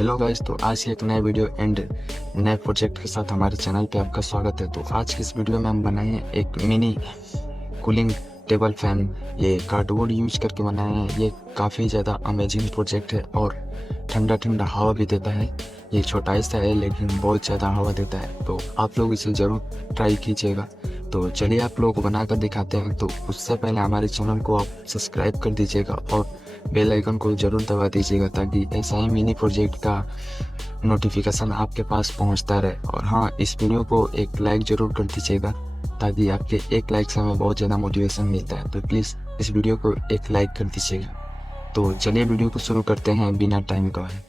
Hello guys, तो आज की एक नए वीडियो एंड नए प्रोजेक्ट के साथ हमारे चैनल पे आपका स्वागत है। तो आज की इस वीडियो में हम बनाए हैं एक मिनी कूलिंग टेबल फैन। ये कार्डबोर्ड यूज करके बनाए हैं। ये काफ़ी ज़्यादा अमेजिंग प्रोजेक्ट है और ठंडा ठंडा हवा भी देता है। ये छोटा सा है लेकिन बहुत ज़्यादा हवा देता है, तो आप लोग इसे ज़रूर ट्राई कीजिएगा। तो चलिए आप लोगों को बनाकर दिखाते हैं। तो उससे पहले हमारे चैनल को आप सब्सक्राइब कर दीजिएगा और बेल आइकन को जरूर दबा दीजिएगा ताकि ऐसा ही मिनी प्रोजेक्ट का नोटिफिकेशन आपके पास पहुंचता रहे। और हाँ, इस वीडियो को एक लाइक ज़रूर कर दीजिएगा ताकि आपके एक लाइक से हमें बहुत ज़्यादा मोटिवेशन मिलता है। तो प्लीज़ इस वीडियो को एक लाइक कर दीजिएगा। तो चलिए वीडियो को शुरू करते हैं बिना टाइम गवाए।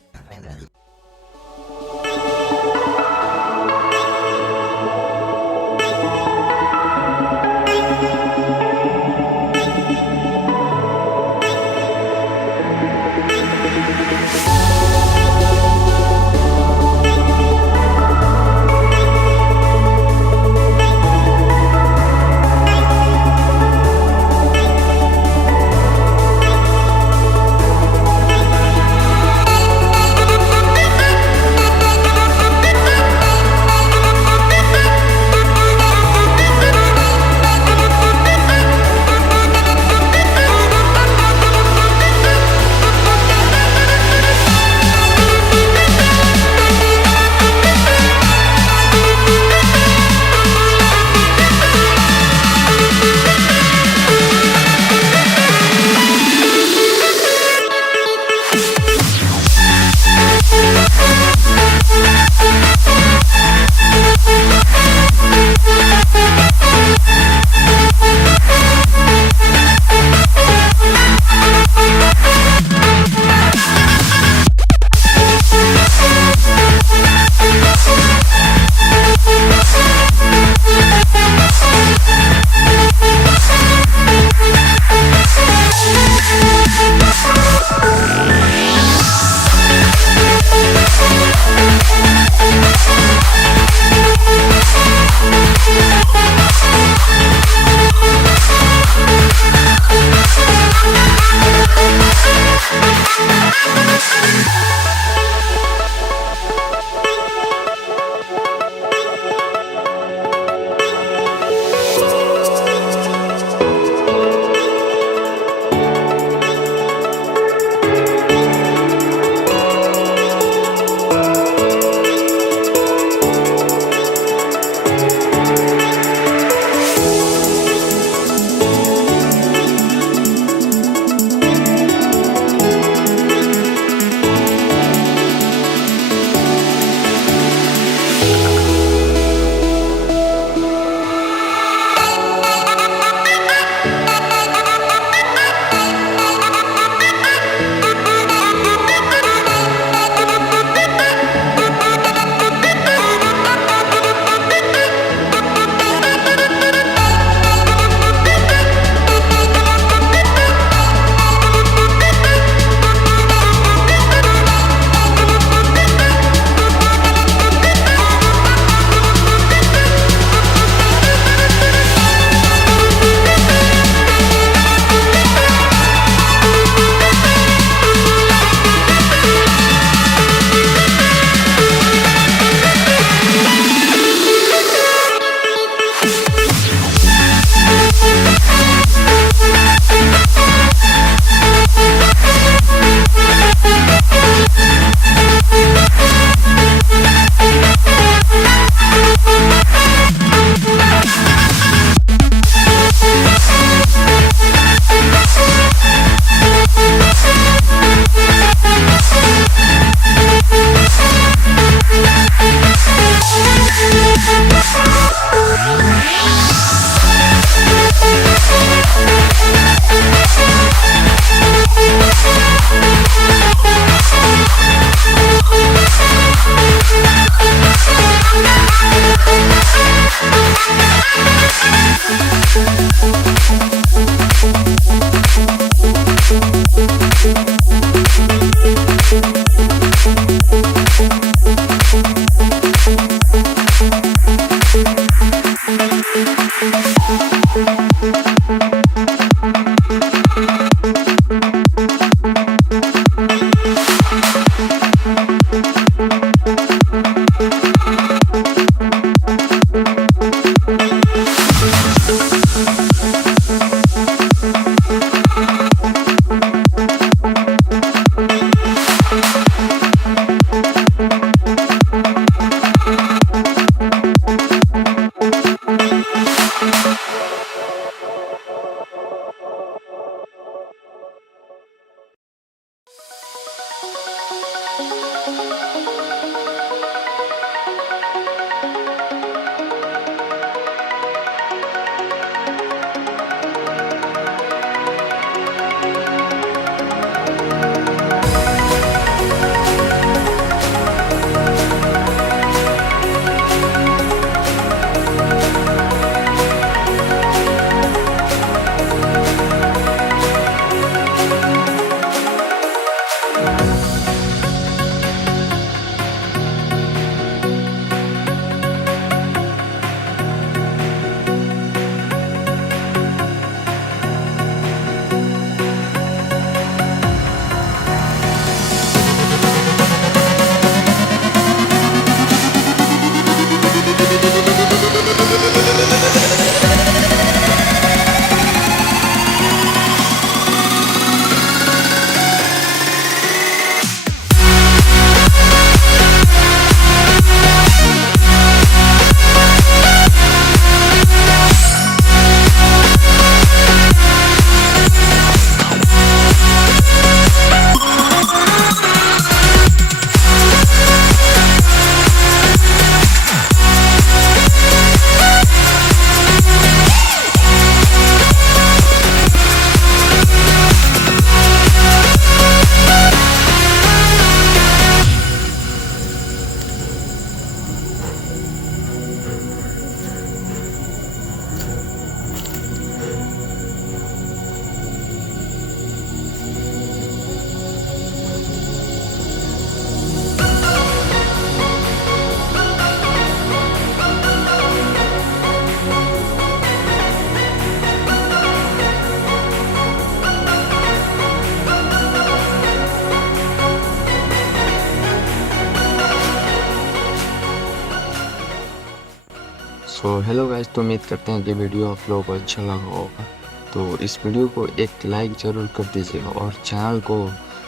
सो हेलो गाइस, तो उम्मीद करते हैं कि वीडियो आप लोगों को अच्छा लगा होगा। तो इस वीडियो को एक लाइक ज़रूर कर दीजिएगा और चैनल को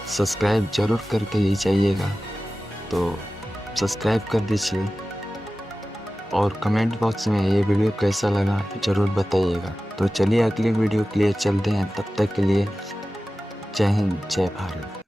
सब्सक्राइब ज़रूर करके ही जाइएगा। तो सब्सक्राइब कर दीजिए और कमेंट बॉक्स में ये वीडियो कैसा लगा ज़रूर बताइएगा। तो चलिए अगली वीडियो के लिए चलते हैं, तब तक के लिए जय हिंद, जय भारत।